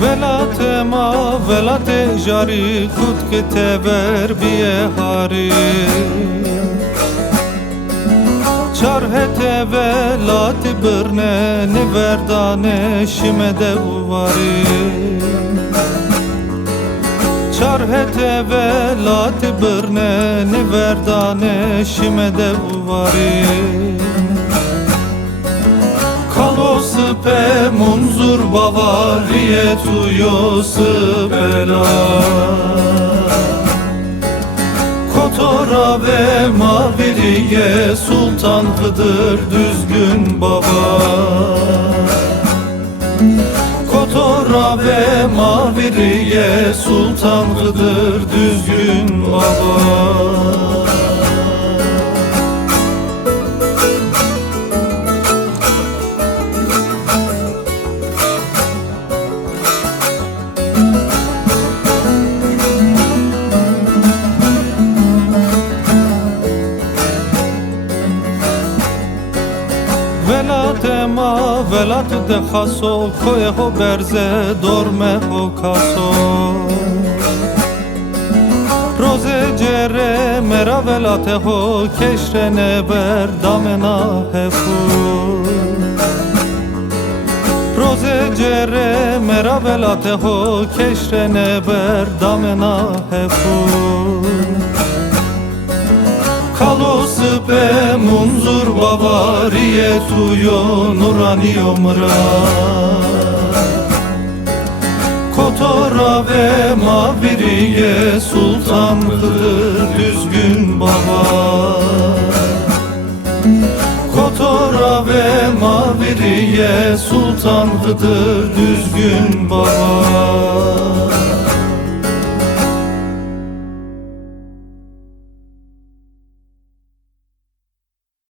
Velate ma velate jari kut ke tever biye hari Çarhete velati birne niverdane şimede uvari Çarhete velati birne niverdane şimede uvari Kalosı pe munzur bavariye tuyosu bela Kotora ve maviriye sultan Hıdır düzgün baba Kotora ve maviriye sultan Hıdır düzgün baba Velate ma velat de khaso koye ho berze dorme ho kaso Roze cere mera velate ho keşrene ber damena hefu Roze cere mera velate ho keşrene ber damena hefu Kalosı pe munzur bavariye tuyo nurani omra Kotora ve maviriye sultan Hıdır düzgün baba Kotora ve maviriye sultan Hıdır düzgün baba